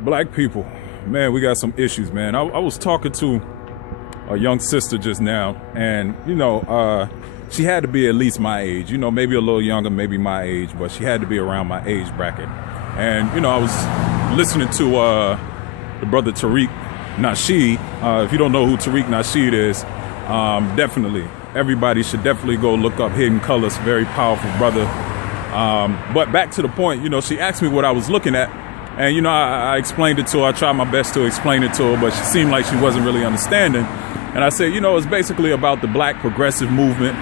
Black people, man, we got some issues, man. I was talking to a young sister just now, and she had to be at least my age, maybe a little younger, maybe my age, but she had to be around my age bracket. And I was listening to the brother Tariq Nasheed. If you don't know who Tariq Nasheed is, definitely everybody should definitely go look up Hidden Colors. Very powerful brother. But back to the point, she asked me what I was looking at. And, I explained it to her. I tried my best to explain it to her, but she seemed like she wasn't really understanding. And I said, it's basically about the black progressive movement,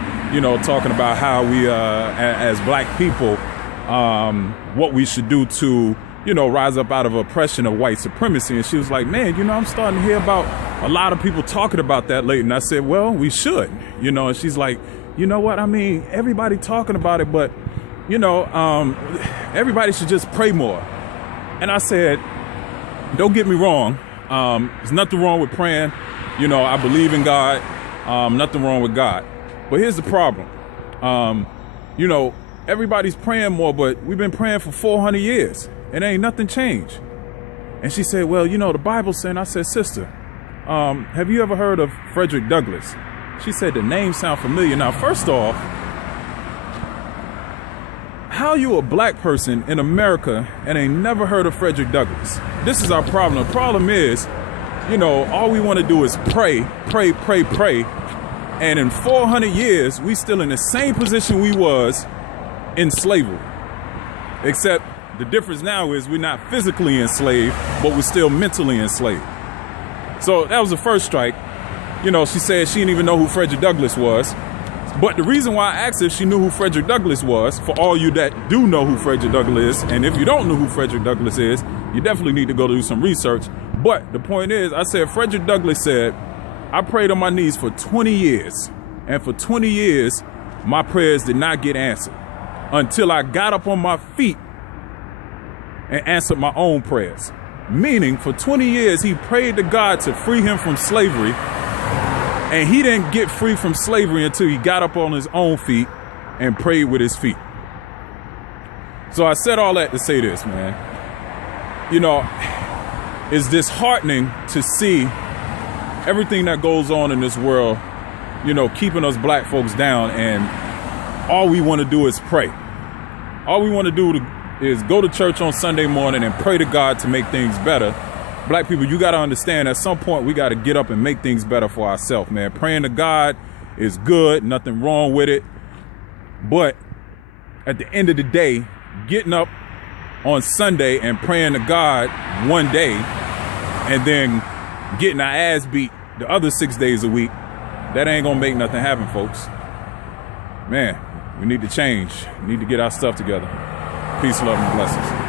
talking about how we, as black people, what we should do to, rise up out of oppression of white supremacy. And she was like, man, I'm starting to hear about a lot of people talking about that lately. And I said, well, we should, and she's like, you know what? I mean, everybody talking about it, but, everybody should just pray more. And I said, don't get me wrong. There's nothing wrong with praying. I believe in God. Nothing wrong with God. But here's the problem. Everybody's praying more, but we've been praying for 400 years and ain't nothing changed. And she said, well, the Bible's saying. I said, sister, have you ever heard of Frederick Douglass? She said, the name sound familiar. Now, first off, how you a black person in America and ain't never heard of Frederick Douglass? This is our problem. The problem is, all we want to do is pray. And in 400 years, we still in the same position we was in slavery. Except the difference now is we're not physically enslaved, but we're still mentally enslaved. So that was the first strike. She said she didn't even know who Frederick Douglass was. But the reason why I asked if she knew who Frederick Douglass was, for all you that do know who Frederick Douglass is, and if you don't know who Frederick Douglass is, you definitely need to go do some research. But the point is, I said, Frederick Douglass said, I prayed on my knees for 20 years. And for 20 years, my prayers did not get answered until I got up on my feet and answered my own prayers. Meaning, for 20 years, he prayed to God to free him from slavery. And he didn't get free from slavery until he got up on his own feet and prayed with his feet. So I said all that to say this, man. It's disheartening to see everything that goes on in this world, keeping us black folks down, and all we want to do is pray. All we want to do is go to church on Sunday morning and pray to God to make things better. Black people, you got to understand, at some point we got to get up and make things better for ourselves, man. Praying to God is good, nothing wrong with it. But at the end of the day, getting up on Sunday and praying to God one day and then getting our ass beat the other 6 days a week, that ain't gonna make nothing happen, folks. Man, we need to change. We need to get our stuff together. Peace, love, and blessings.